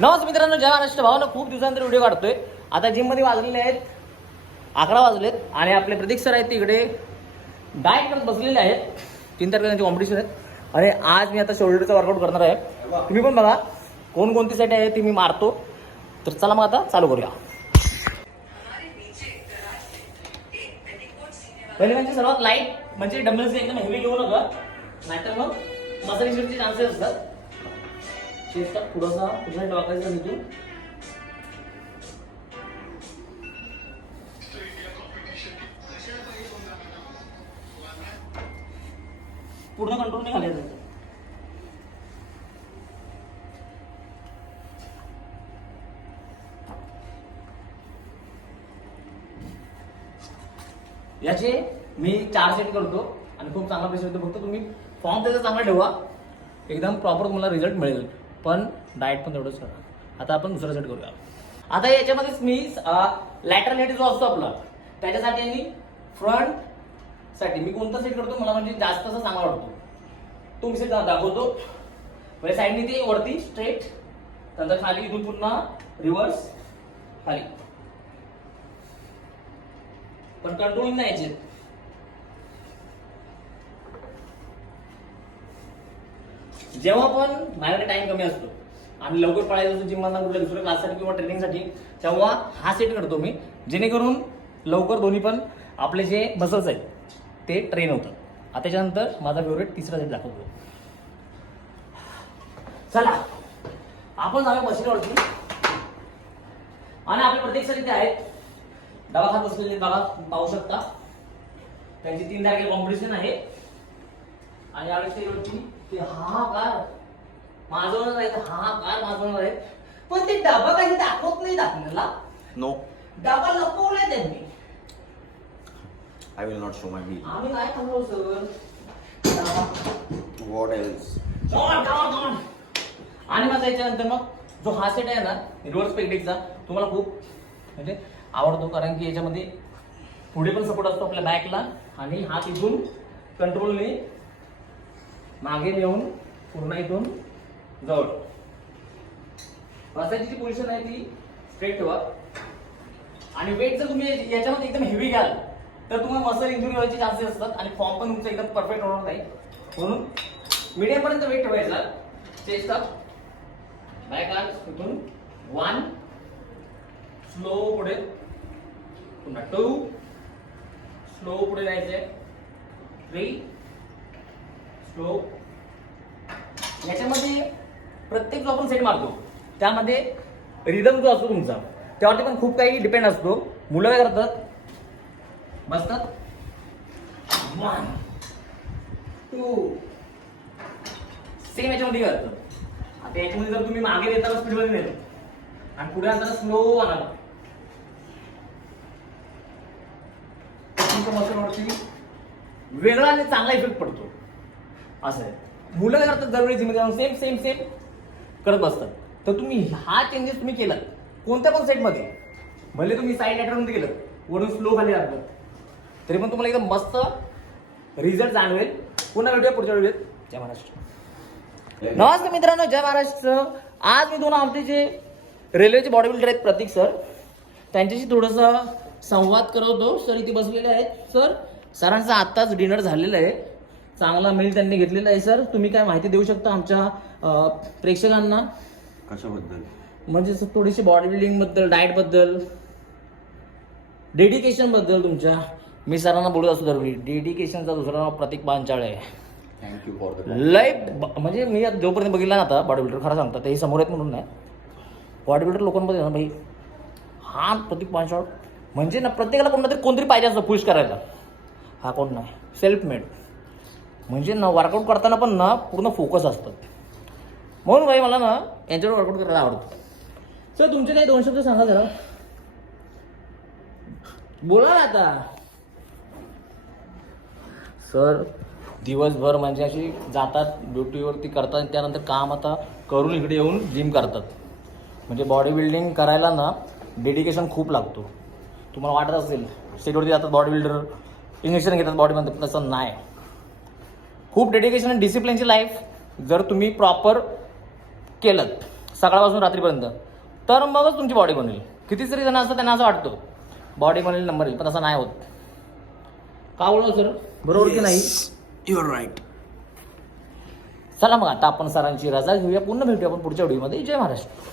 नमस्कार मित्रांनो जय महाराष्ट्र. भावानं खूप दिवसानंतर व्हिडिओ काढतोय. आता जिममध्ये वाजलेले आहेत अकरा वाजलेत आणि आपले प्रतीक सर आहेत तिकडे. डाएट करत बसलेले आहेत. तीन तारखेला कॉम्पिटिशन आहेत. आणि आज मी आता शोल्डरचा वर्कआउट करणार आहे. तुम्ही पण बघा कोणकोणती साईट आहे ती मी मारतो. तर चला मग आता चालू करूया. पहिले म्हणजे सर्वात लाइट म्हणजे डंबल्स एकदम हेवी घेऊ नका. नाहीतर मग मसाले चान्सेस असतात. चेस्टचा थोडासा पुढे टाकायचा घेतो पूर्ण कंट्रोल नाही घालायचं. याचे मी चार सेट करतो आणि खूप चांगला पैसा येतो फक्त तुम्ही फॉर्म त्याचा चांगला ठेवा. एकदम प्रॉपर तुम्हाला रिझल्ट मिळेल. पण डाएट पण तेवढंच करा. आता आपण दुसरा सेट करूया. आता याच्यामध्येच मी लॅटर हेड जो असतो आपला त्याच्यासाठी आणि फ्रंटसाठी मी कोणता सेट करतो मला म्हणजे जास्त असा चांगला वाटतो. तो मी सेट दाखवतो. म्हणजे साईडने ते वरती स्ट्रेट नंतर खाली इथून पुन्हा रिव्हर्स खाली. पण कंट्रोल नाही याचे. जेव्हा पण माझ्याकडे टाइम कमी असतो आणि लवकर पळायचं असतो जिमला कुठल्या दुसऱ्या क्लाससाठी किंवा ट्रेनिंगसाठी तेव्हा हा सेट करतो मी जेणेकरून लवकर दोन्ही पण आपले जे मसल्स आहेत ते ट्रेन होतात. आता त्याच्यानंतर माझा फेवरेट तिसरा सेट दाखवतो. चला आपण जाऊया मशीनवरती आणि आपले प्रत्येक सर इथे आहेत. दवाखान्यात बसलेले बघा पाहू शकता. त्यांची तीन तारखेला कॉम्पिटिशन आहे. आणि यावेळेस ते वरती ते हा कार माझवणार आहेत हा कार माझवणार आहेत पण ते डबा काही दाखवत नाही आपल्याला No, डबा लपवलाय त्यांनी. I will not show my meat. आम्ही काय थांबलो सर? What else? आणि माझा याच्यानंतर मग जो हा सेट आहे ना रिव्हर्स पेक्टिकचा तुम्हाला खूप म्हणजे आवडतो. कारण की याच्यामध्ये पुढे पण सपोर्ट असतो आपल्या बॅकला आणि हा तिथून कंट्रोलने मागे नेऊन पूर्ण इथून जवळ. बसायची जी पोझिशन आहे ती स्ट्रेट ठेवा. आणि वेट जर तुम्ही याच्यामध्ये एकदम हेवी घ्याल तर तुम्हाला मसल इंजुरी व्हायचे चान्सेस असतात आणि फॉर्म पण तुमचा एकदम परफेक्ट होणार नाही. म्हणून मीडियम पर्यंत वेट ठेवायचा. चेस्ट अप बॅक आर्म्स इथून वन स्लो पुढे. पुन्हा टू स्लो पुढे जायचंय. थ्री स्लो याच्यामध्ये प्रत्येक जो आपण सेट मारतो त्यामध्ये रिदम जो असतो तुमचा त्यावरती पण खूप काही डिपेंड असतो. मुलं काय करतात? बसतात. वन टू सेम याच्यामध्ये करतात. आता याच्यामध्ये जर तुम्ही मागे देताना स्पीडमध्ये नेलं आणि पुढे आणताना स्लो आणाल तुमच्या मसलवरती वेगळा आणि चांगला इफेक्ट पडतो. असं आहे. मुलं काय करतात दरवेळी जिम जाऊन सेम सेम सेम करत बसतात तर तुम्ही हा चेंजेस तुम्ही केलात. कोणत्या पण सेटमध्ये भले तुम्ही साईड ॲटरमध्ये गेलं वरून स्लो खाली लागलं तरी पण तुम्हाला एकदम मस्त रिझल्ट जाणवेल. पुन्हा भेटूया पुढच्या वेळेत. जय महाराष्ट्र. नमस्कार मित्रांनो जय महाराष्ट्र. आज मी दोन आमचे जे रेल्वेचे बॉडी बिल्डर आहेत प्रतीक सर त्यांच्याशी थोडंसं संवाद करवतो सर इथे बसलेले आहेत. सर सरांचा आत्ताच डिनर झालेलं आहे. चांगला मेल त्यांनी घेतलेला आहे सर तुम्ही काय माहिती देऊ शकता आमच्या प्रेक्षकांना? कशाबद्दल? म्हणजे सर थोडीशी बॉडी बिल्डिंगबद्दल डाएटबद्दल डेडिकेशनबद्दल तुमच्या. मी सरांना बोलत असतो दरवेळी डेडिकेशनचा दुसरा नाव प्रतीक पांचाळे आहे. थँक्यू फॉर द लय ब- म्हणजे मी आता जोपर्यंत बघितला ना आता बॉडी बिल्डर खरं सांगतात ते समोर आहेत म्हणून नाही. बॉडी बिल्डर लोकांमध्ये ना भाई हा प्रतीक पांचाळ म्हणजे ना प्रत्येकाला कोणता तरी कोणतरी पाहिजे असतं पुश करायला. हा कोण नाही सेल्फ मेड म्हणजे ना वर्कआउट करताना पण ना पूर्ण फोकस असतात म्हणून भाई मला ना यांच्यावर वर्कआउट करायला आवडतं. सर तुमचे काही दोन शब्द सांगा जरा. बोला ना आता. सर दिवसभर म्हणजे अशी जातात ड्युटीवरती करतात त्यानंतर काम आता करून इकडे येऊन जिम करतात. म्हणजे बॉडी बिल्डिंग करायला ना डेडिकेशन खूप लागतो. तुम्हाला वाटत असेल स्टेटवरती जातात बॉडी बिल्डर इंजेक्शन घेतात बॉडीमध्ये तसं नाही. खूप डेडिकेशन आणि डिसिप्लिनची लाईफ जर तुम्ही प्रॉपर केलं सकाळपासून रात्रीपर्यंत तर मगच तुमची बॉडी बनेल. किती तरी जण असं त्यांना असं वाटतं बॉडी बनेल नंबर येईल पण तसं नाही होत. का बोललो सर बरोबर की नाही? युअर राईट चला मग आता आपण सरांची रजा घेऊया पुन्हा भेटूया आपण पुढच्या व्हिडिओमध्ये जय महाराष्ट्र.